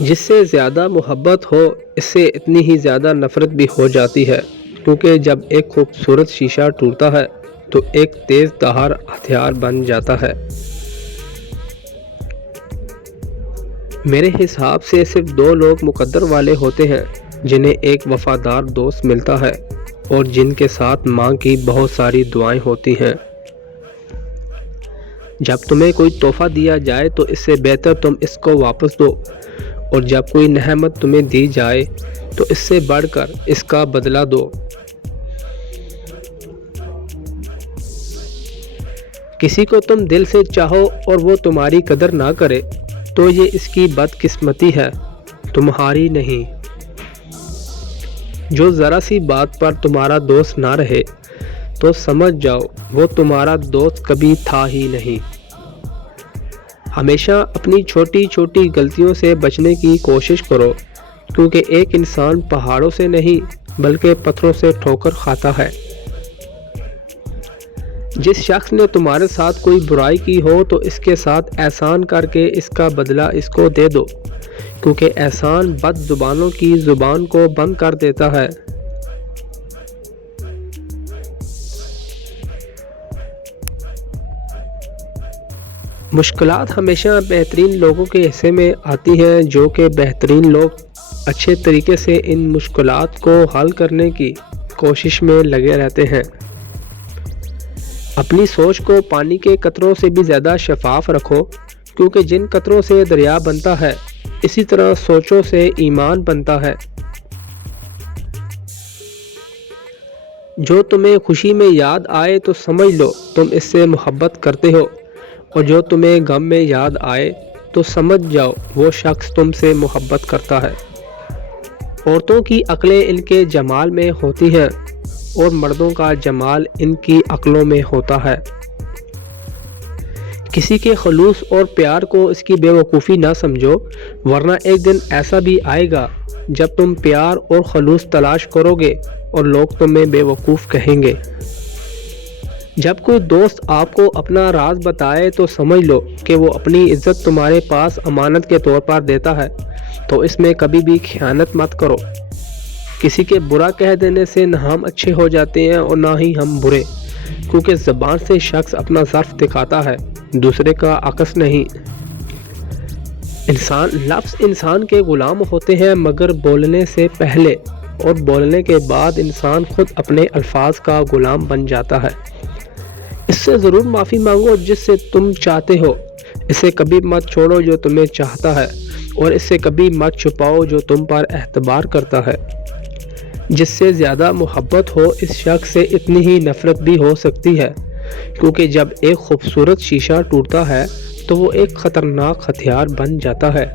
جس سے زیادہ محبت ہو اس سے اتنی ہی زیادہ نفرت بھی ہو جاتی ہے، کیونکہ جب ایک خوبصورت شیشہ ٹوٹتا ہے تو ایک تیز دھار ہتھیار بن جاتا ہے۔ میرے حساب سے صرف دو لوگ مقدر والے ہوتے ہیں جنہیں ایک وفادار دوست ملتا ہے اور جن کے ساتھ ماں کی بہت ساری دعائیں ہوتی ہیں۔ جب تمہیں کوئی تحفہ دیا جائے تو اس سے بہتر تم اس کو واپس دو، اور جب کوئی نعمت تمہیں دی جائے تو اس سے بڑھ کر اس کا بدلہ دو۔ کسی کو تم دل سے چاہو اور وہ تمہاری قدر نہ کرے تو یہ اس کی بدقسمتی ہے، تمہاری نہیں۔ جو ذرا سی بات پر تمہارا دوست نہ رہے تو سمجھ جاؤ وہ تمہارا دوست کبھی تھا ہی نہیں۔ ہمیشہ اپنی چھوٹی چھوٹی غلطیوں سے بچنے کی کوشش کرو، کیونکہ ایک انسان پہاڑوں سے نہیں بلکہ پتھروں سے ٹھوکر کھاتا ہے۔ جس شخص نے تمہارے ساتھ کوئی برائی کی ہو تو اس کے ساتھ احسان کر کے اس کا بدلہ اس کو دے دو، کیونکہ احسان بد زبانوں کی زبان کو بند کر دیتا ہے۔ مشکلات ہمیشہ بہترین لوگوں کے حصے میں آتی ہیں، جو کہ بہترین لوگ اچھے طریقے سے ان مشکلات کو حل کرنے کی کوشش میں لگے رہتے ہیں۔ اپنی سوچ کو پانی کے قطروں سے بھی زیادہ شفاف رکھو، کیونکہ جن قطروں سے دریا بنتا ہے اسی طرح سوچوں سے ایمان بنتا ہے۔ جو تمہیں خوشی میں یاد آئے تو سمجھ لو تم اس سے محبت کرتے ہو، اور جو تمہیں غم میں یاد آئے تو سمجھ جاؤ وہ شخص تم سے محبت کرتا ہے۔ عورتوں کی عقلیں ان کے جمال میں ہوتی ہیں اور مردوں کا جمال ان کی عقلوں میں ہوتا ہے۔ کسی کے خلوص اور پیار کو اس کی بے وقوفی نہ سمجھو، ورنہ ایک دن ایسا بھی آئے گا جب تم پیار اور خلوص تلاش کرو گے اور لوگ تمہیں بے وقوف کہیں گے۔ جب کوئی دوست آپ کو اپنا راز بتائے تو سمجھ لو کہ وہ اپنی عزت تمہارے پاس امانت کے طور پر دیتا ہے، تو اس میں کبھی بھی خیانت مت کرو۔ کسی کے برا کہہ دینے سے نہ ہم اچھے ہو جاتے ہیں اور نہ ہی ہم برے، کیونکہ زبان سے شخص اپنا ظرف دکھاتا ہے، دوسرے کا عکس نہیں۔ لفظ انسان کے غلام ہوتے ہیں، مگر بولنے سے پہلے اور بولنے کے بعد انسان خود اپنے الفاظ کا غلام بن جاتا ہے۔ اس سے ضرور معافی مانگو جس سے تم چاہتے ہو، اسے کبھی مت چھوڑو جو تمہیں چاہتا ہے، اور اس سے کبھی مت چھپاؤ جو تم پر اعتبار کرتا ہے۔ جس سے زیادہ محبت ہو اس شخص سے اتنی ہی نفرت بھی ہو سکتی ہے، کیونکہ جب ایک خوبصورت شیشہ ٹوٹتا ہے تو وہ ایک خطرناک ہتھیار بن جاتا ہے۔